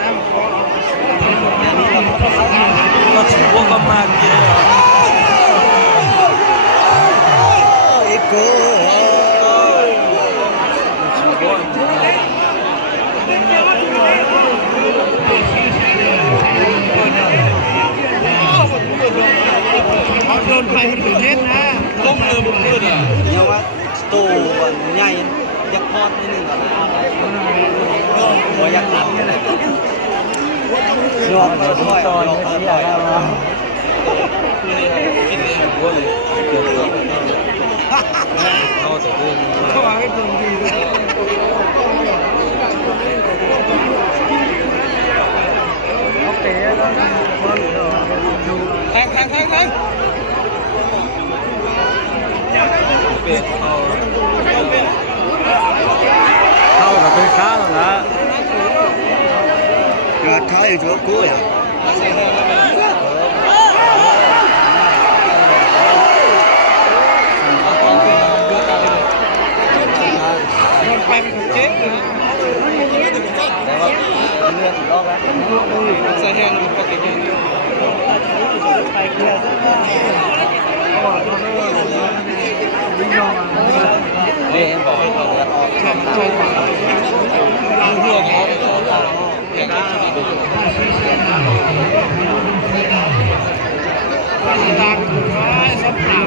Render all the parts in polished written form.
นะคอก็ถือว่าก็มากเยอะเอ็กโก้โดนไปถึงเย็นนะต้มเริ่มขึ้นอ่ะเรียกว่าตัวใหญ่ยักษ์ทอดนิดนึงก่อนนะหัวยักษ์ตัดอะไรยอมมาด้วยยอมมาด้วยคือนี่ครับกินเองก็เลยเกิดเข้าแต่เรื่องเขาเอาให้ตรงดีโอเคแล้วแทงเป็นเข้ากับเป็นข้าวนะเกิดท้ายอยู่กู้อย่างไปเป็นเจ๊นะแต่ว่าเลือดรอบแล้วใส่แห้งปกติไปเกลือนี่เห็นบอกเลือดออกช่องตาหัวเขาอย่างนั้นตาถูกร้อยซับหนาว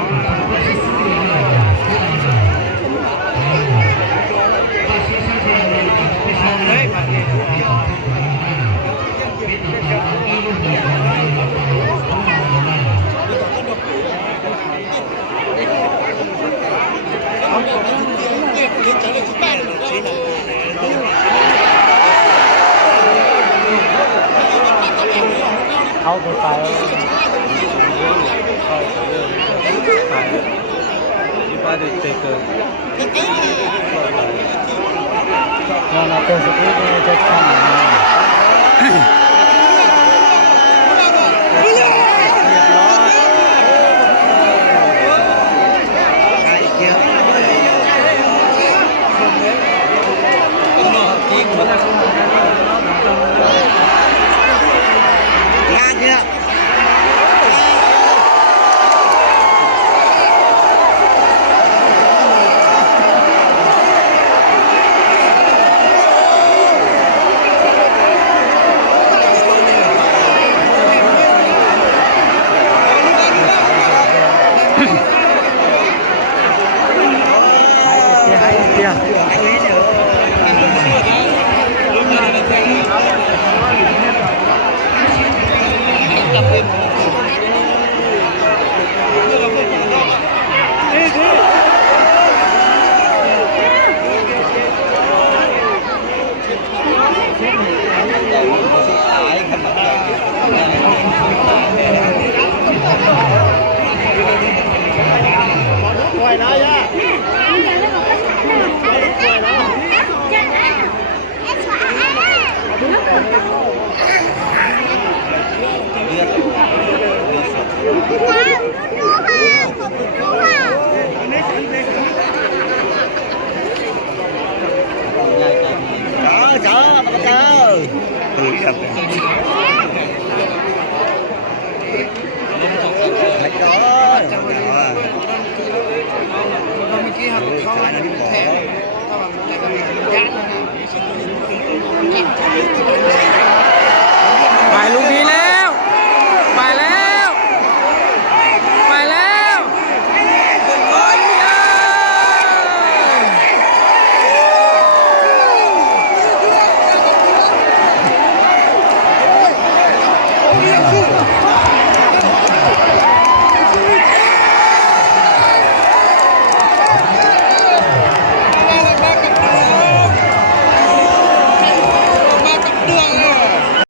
เขาไปไปIba de teker. No, no te supone queเมื่อกี้ครับเขาแถม